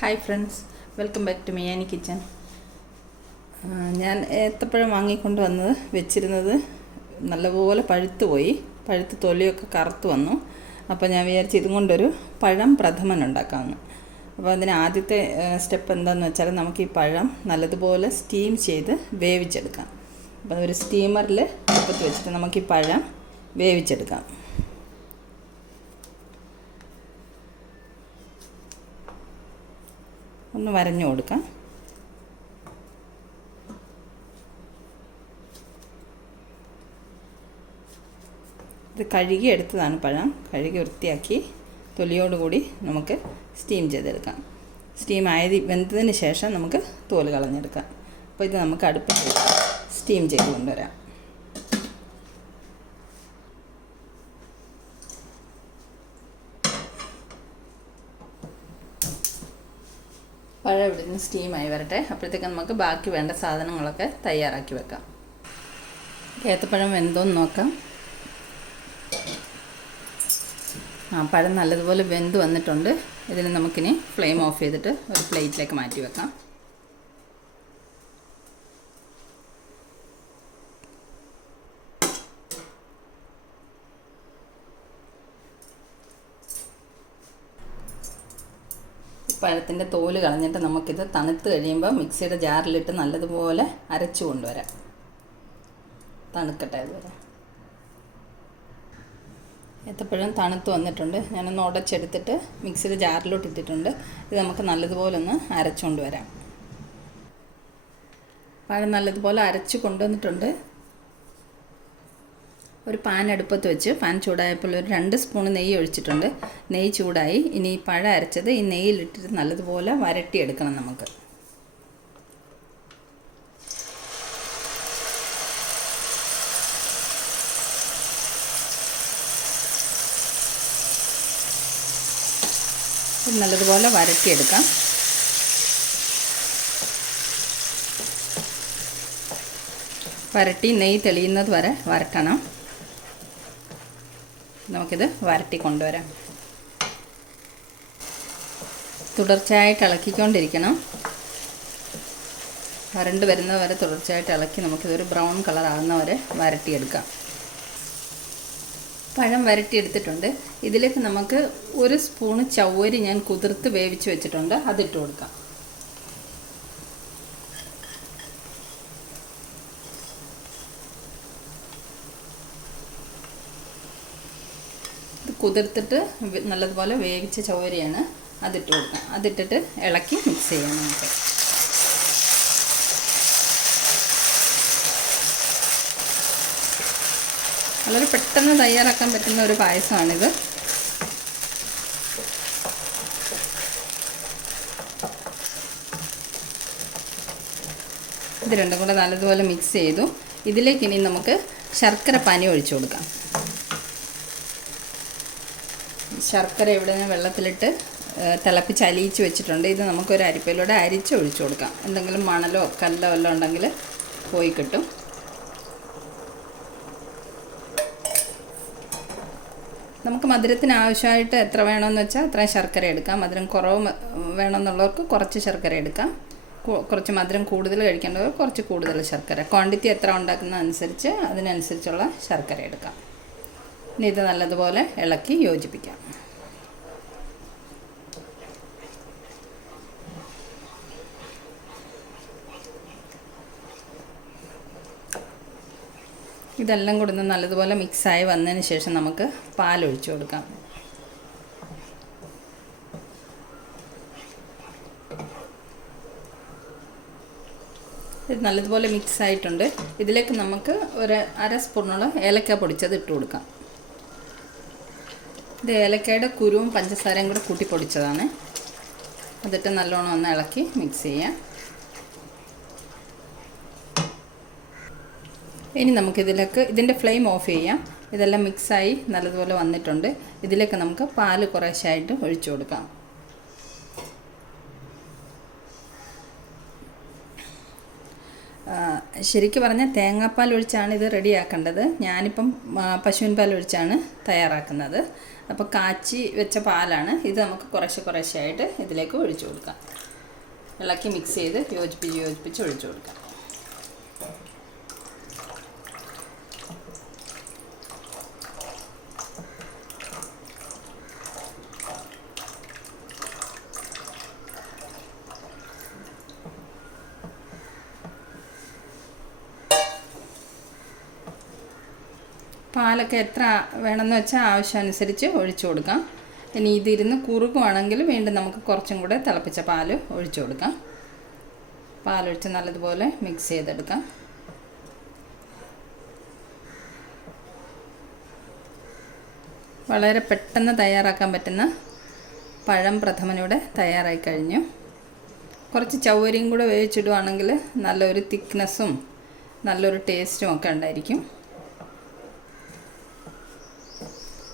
Hi friends, welcome back to Miyani kitchen. ഞാൻ ഏത്തപ്പഴം വാങ്ങിക്കൊണ്ട് വന്നത് വെച്ചിരുന്നത് നല്ലപോലെ പഴുത്ത് തൊലിയൊക്കെ കറുത്ത് വന്നു. അപ്പോൾ ഞാൻ വിചാരിച്ചു ഇതും കൊണ്ടൊരു പഴം പ്രഥമൻ ഉണ്ടാക്കാമെന്ന്. അപ്പോൾ അതിന് ആദ്യത്തെ സ്റ്റെപ്പ് എന്താണെന്ന് വെച്ചാൽ നമുക്ക് ഈ പഴം നല്ലതുപോലെ സ്റ്റീം ചെയ്ത് വേവിച്ചെടുക്കാം. അപ്പോൾ ഒരു സ്റ്റീമറിൽ അടുപ്പത്ത് വെച്ചിട്ട് നമുക്ക് ഈ പഴം വേവിച്ചെടുക്കാം. ഒന്ന് വരഞ്ഞു കൊടുക്കാം. ഇത് കഴുകി എടുത്തതാണ് പഴം. കഴുകി വൃത്തിയാക്കി തൊലിയോടുകൂടി നമുക്ക് സ്റ്റീം ചെയ്തെടുക്കാം. വെന്തതിന് ശേഷം നമുക്ക് തോല് കളഞ്ഞെടുക്കാം. അപ്പോൾ ഇത് നമുക്ക് അടുപ്പത്ത് സ്റ്റീം ചെയ്ത് കൊണ്ടുവരാം. പഴം ഇവിടുന്ന് സ്റ്റീമായി വരട്ടെ. അപ്പോഴത്തേക്ക് നമുക്ക് ബാക്കി വേണ്ട സാധനങ്ങളൊക്കെ തയ്യാറാക്കി വെക്കാം. ഏത്തപ്പഴം വെന്തോന്ന് നോക്കാം. പഴം നല്ലതുപോലെ വെന്ത് വന്നിട്ടുണ്ട്. ഇതിന് നമുക്കിനി ഫ്ലെയിം ഓഫ് ചെയ്തിട്ട് ഒരു പ്ലേറ്റിലേക്ക് മാറ്റി വെക്കാം. പഴത്തിൻ്റെ തോല് കളഞ്ഞിട്ട് നമുക്കിത് തണുത്ത് കഴിയുമ്പോൾ മിക്സിയുടെ ജാറിലിട്ട് നല്ലതുപോലെ അരച്ചു കൊണ്ടുവരാം. തണുക്കട്ടെ അതുവരെ. ഏത്തപ്പഴം തണുത്ത് വന്നിട്ടുണ്ട്. ഞാനൊന്ന് ഉടച്ചെടുത്തിട്ട് മിക്സിയുടെ ജാറിലോട്ട് ഇട്ടിട്ടുണ്ട്. ഇത് നമുക്ക് നല്ലതുപോലെ ഒന്ന് അരച്ചു കൊണ്ടുവരാം. പഴം നല്ലതുപോലെ അരച്ച് കൊണ്ടുവന്നിട്ടുണ്ട്. ഒരു പാൻ അടുപ്പത്ത് വെച്ച് പാൻ ചൂടായപ്പോൾ ഒരു 2 സ്പൂൺ നെയ്യ് ഒഴിച്ചിട്ടുണ്ട്. നെയ്യ് ചൂടായി. ഇനി ഈ പഴം അരച്ചത് ഈ നെയ്യിലിട്ടിട്ട് നല്ലതുപോലെ വരട്ടിയെടുക്കണം നമുക്ക്. നല്ലതുപോലെ വരട്ടിയെടുക്കാം. വരട്ടി നെയ്യ് തെളിയുന്നത് വരെ വരട്ടണം. നമുക്കിത് വരട്ടി കൊണ്ടുവരാം. തുടർച്ചയായിട്ട് ഇളക്കിക്കൊണ്ടിരിക്കണം. വരണ്ട് വരുന്നത് വരെ തുടർച്ചയായിട്ട് ഇളക്കി നമുക്കിതൊരു ബ്രൗൺ കളർ ആകുന്നവരെ വരട്ടിയെടുക്കാം. പഴം വരട്ടിയെടുത്തിട്ടുണ്ട്. ഇതിലേക്ക് നമുക്ക് 1 സ്പൂണ് ചവ്വരി ഞാൻ കുതിർത്ത് വേവിച്ച് വെച്ചിട്ടുണ്ട്. അതിട്ട് കൊടുക്കാം. കുതിർത്തിട്ട് നല്ലതുപോലെ വേവിച്ച ചവ്വരിയാണ്. അതിട്ട് കൊടുക്കാം. അതിട്ടിട്ട് ഇളക്കി മിക്സ് ചെയ്യാം നമുക്ക്. വളരെ പെട്ടെന്ന് തയ്യാറാക്കാൻ പറ്റുന്ന ഒരു പായസമാണിത്. ഇത് രണ്ടും കൂടെ നല്ലതുപോലെ മിക്സ് ചെയ്തു. ഇതിലേക്ക് ഇനി നമുക്ക് ശർക്കര പാനി ഒഴിച്ചു കൊടുക്കാം. ശർക്കര ഇവിടെ നിന്ന് വെള്ളത്തിലിട്ട് തിളപ്പിച്ച് അലിയിച്ച് വെച്ചിട്ടുണ്ട്. ഇത് നമുക്കൊരു അരിപ്പയിലൂടെ അരിച്ച് ഒഴിച്ചു കൊടുക്കാം. എന്തെങ്കിലും മണലോ കല്ലോ എല്ലാം ഉണ്ടെങ്കിൽ പോയി കിട്ടും. നമുക്ക് മധുരത്തിന് ആവശ്യമായിട്ട് എത്ര വേണമെന്ന് വെച്ചാൽ അത്രയും ശർക്കര എടുക്കാം. മധുരം കുറവ് വേണമെന്നുള്ളവർക്ക് കുറച്ച് ശർക്കര എടുക്കാം. കുറച്ച് മധുരം കൂടുതൽ കഴിക്കേണ്ടവർ കുറച്ച് കൂടുതൽ ശർക്കര. ക്വാണ്ടിറ്റി എത്ര ഉണ്ടാക്കുന്ന അനുസരിച്ച് അതിനനുസരിച്ചുള്ള ശർക്കര എടുക്കാം. ഇനി ഇത് നല്ലതുപോലെ ഇളക്കി യോജിപ്പിക്കാം. ഇതെല്ലാം കൂടി ഒന്ന് നല്ലതുപോലെ മിക്സായി വന്നതിന് ശേഷം നമുക്ക് പാലൊഴിച്ചു കൊടുക്കാം. ഇത് നല്ലതുപോലെ മിക്സ് ആയിട്ടുണ്ട്. ഇതിലേക്ക് നമുക്ക് ഒരു 1/2 സ്പൂണോളം ഏലക്ക പൊടിച്ചത് ഇട്ട് കൊടുക്കാം. ഇത് ഏലക്കയുടെ കുരുവും പഞ്ചസാരയും കൂടെ കൂട്ടി പൊടിച്ചതാണ്. അതിട്ട് നല്ലോണം ഒന്ന് ഇളക്കി മിക്സ് ചെയ്യാം. ഇനി ഇതിൻ്റെ ഫ്ലെയിം ഓഫ് ചെയ്യാം. ഇതെല്ലാം മിക്സായി നല്ലതുപോലെ വന്നിട്ടുണ്ട്. ഇതിലേക്ക് നമുക്ക് പാല് കുറേശ്ശായിട്ട് ഒഴിച്ചു കൊടുക്കാം. ശരിക്കും പറഞ്ഞാൽ തേങ്ങാപ്പാൽ ഒഴിച്ചാണ് ഇത് റെഡിയാക്കേണ്ടത്. ഞാനിപ്പം പശുവിൻ പാൽ ഒഴിച്ചാണ് തയ്യാറാക്കുന്നത്. അപ്പോൾ കാച്ചി വെച്ച പാലാണ് ഇത്. നമുക്ക് കുറേശ്ശെയായിട്ട് ഇതിലേക്ക് ഒഴിച്ചു കൊടുക്കാം. ഇളക്കി മിക്സ് ചെയ്ത് യോജിപ്പിച്ച് ഒഴിച്ചു കൊടുക്കാം. പാലൊക്കെ എത്ര വേണമെന്ന് വെച്ചാൽ ആവശ്യമനുസരിച്ച് ഒഴിച്ചു കൊടുക്കാം. ഇനി ഇതിരുന്ന് കുറുകുവാണെങ്കിൽ വീണ്ടും നമുക്ക് കുറച്ചും കൂടെ തിളപ്പിച്ച പാൽ ഒഴിച്ചു കൊടുക്കാം. പാലൊഴിച്ച് നല്ലതുപോലെ മിക്സ് ചെയ്തെടുക്കാം. വളരെ പെട്ടെന്ന് തയ്യാറാക്കാൻ പറ്റുന്ന പഴം പ്രഥമനിവിടെ തയ്യാറായി കഴിഞ്ഞു. കുറച്ച് ചവ്വരിയും കൂടെ വേവിച്ചിടുവാണെങ്കിൽ നല്ലൊരു തിക്നെസ്സും നല്ലൊരു ടേസ്റ്റും ഒക്കെ ഉണ്ടായിരിക്കും.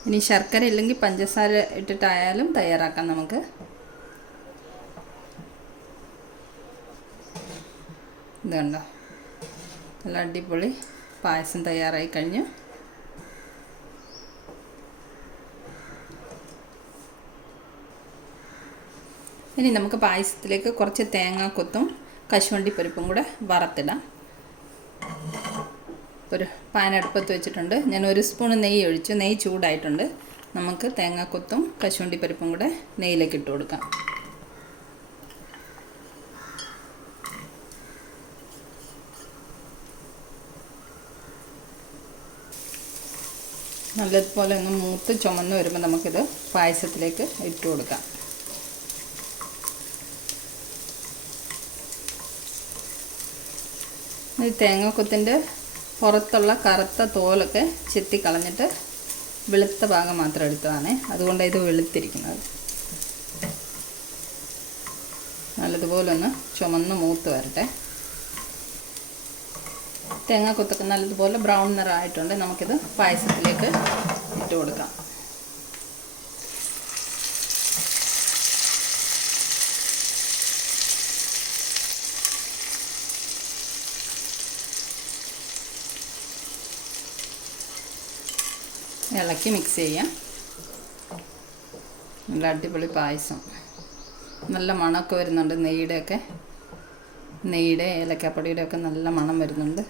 ഇനി ശർക്കര ഇല്ലെങ്കിൽ പഞ്ചസാര ഇട്ടിട്ടായാലും തയ്യാറാക്കാം നമുക്ക്. ഇത് കണ്ടോ, നല്ല അടിപൊളി പായസം തയ്യാറായി കഴിഞ്ഞു. ഇനി നമുക്ക് പായസത്തിലേക്ക് കുറച്ച് തേങ്ങാക്കൊത്തും കശുവണ്ടിപ്പരിപ്പും കൂടെ വറുത്തിടാം. ഒരു പാൻ അടുപ്പത്ത് വെച്ചിട്ടുണ്ട്. ഞാൻ 1 സ്പൂൺ നെയ്യ് ഒഴിച്ചു. നെയ്യ് ചൂടായിട്ടുണ്ട്. നമുക്ക് തേങ്ങാക്കൊത്തും കശുവണ്ടിപ്പരിപ്പും കൂടെ നെയ്യിലേക്ക് ഇട്ട് കൊടുക്കാം. നല്ലതുപോലെ ഒന്ന് മൂത്ത് ചുമന്ന് വരുമ്പോൾ നമുക്കിത് പായസത്തിലേക്ക് ഇട്ട് കൊടുക്കാം. ഈ തേങ്ങാക്കൊത്തിൻ്റെ പുറത്തുള്ള കറുത്ത തോലൊക്കെ ചെത്തിക്കളഞ്ഞിട്ട് വെളുത്ത ഭാഗം മാത്രം എടുത്തതാണ്. അതുകൊണ്ട് ഇത് വെളുത്തിരിക്കുന്നത്. നല്ലതുപോലെ ഒന്ന് ചുമന്ന് മൂത്ത് വരട്ടെ. തേങ്ങാക്കൊത്തൊക്കെ നല്ലതുപോലെ ബ്രൗൺ നിറമായിട്ടുണ്ട്. നമുക്കിത് പായസത്തിലേക്ക് ഇട്ട് കൊടുക്കാം. ഇളക്കി മിക്സ് ചെയ്യാം. നല്ല അടിപൊളി പായസം. നല്ല മണമൊക്കെ വരുന്നുണ്ട്. നെയ്യുടെ ഏലക്കാപ്പൊടിയുടെയൊക്കെ നല്ല മണം വരുന്നുണ്ട്.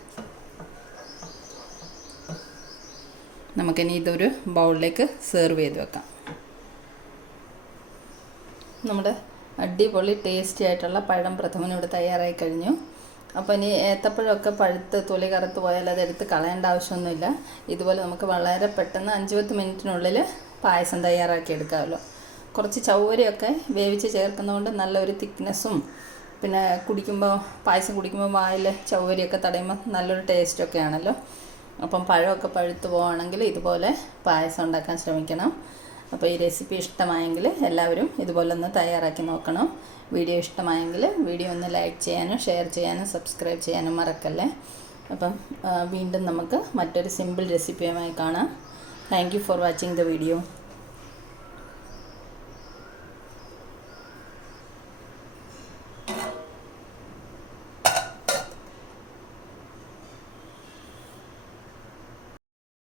നമുക്കിനി ഇതൊരു ബൗളിലേക്ക് സെർവ് ചെയ്ത് വെക്കാം. നമ്മുടെ അടിപൊളി ടേസ്റ്റി ആയിട്ടുള്ള പഴം പ്രഥമൻ ഇവിടെ തയ്യാറായി കഴിഞ്ഞു. അപ്പോൾ ഇനി ഏത്തപ്പഴമൊക്കെ പഴുത്ത് തൊലി കറുത്ത് പോയാൽ അതെടുത്ത് കളയേണ്ട ആവശ്യമൊന്നുമില്ല. ഇതുപോലെ നമുക്ക് വളരെ പെട്ടെന്ന് 5-10 മിനിറ്റിനുള്ളിൽ പായസം തയ്യാറാക്കി എടുക്കാമല്ലോ. കുറച്ച് ചവ്വരിയൊക്കെ വേവിച്ച് ചേർക്കുന്നതുകൊണ്ട് നല്ലൊരു തിക്നെസ്സും പിന്നെ പായസം കുടിക്കുമ്പോൾ വായിൽ ചവ്വരിയൊക്കെ തടയുമ്പോൾ നല്ലൊരു ടേസ്റ്റൊക്കെ ആണല്ലോ. അപ്പം പഴമൊക്കെ പഴുത്ത് പോവുകയാണെങ്കിൽ ഇതുപോലെ പായസം ഉണ്ടാക്കാൻ ശ്രമിക്കണം. അപ്പോൾ ഈ റെസിപ്പി ഇഷ്ടമായെങ്കിൽ എല്ലാവരും ഇതുപോലെ ഒന്ന് തയ്യാറാക്കി നോക്കണം. വീഡിയോ ഇഷ്ടമായെങ്കിൽ വീഡിയോ ഒന്ന് ലൈക്ക് ചെയ്യാനും ഷെയർ ചെയ്യാനും സബ്സ്ക്രൈബ് ചെയ്യാനും മറക്കല്ലേ. അപ്പം വീണ്ടും നമുക്ക് മറ്റൊരു സിമ്പിൾ റെസിപ്പിയുമായി കാണാം. Thank you for watching the video.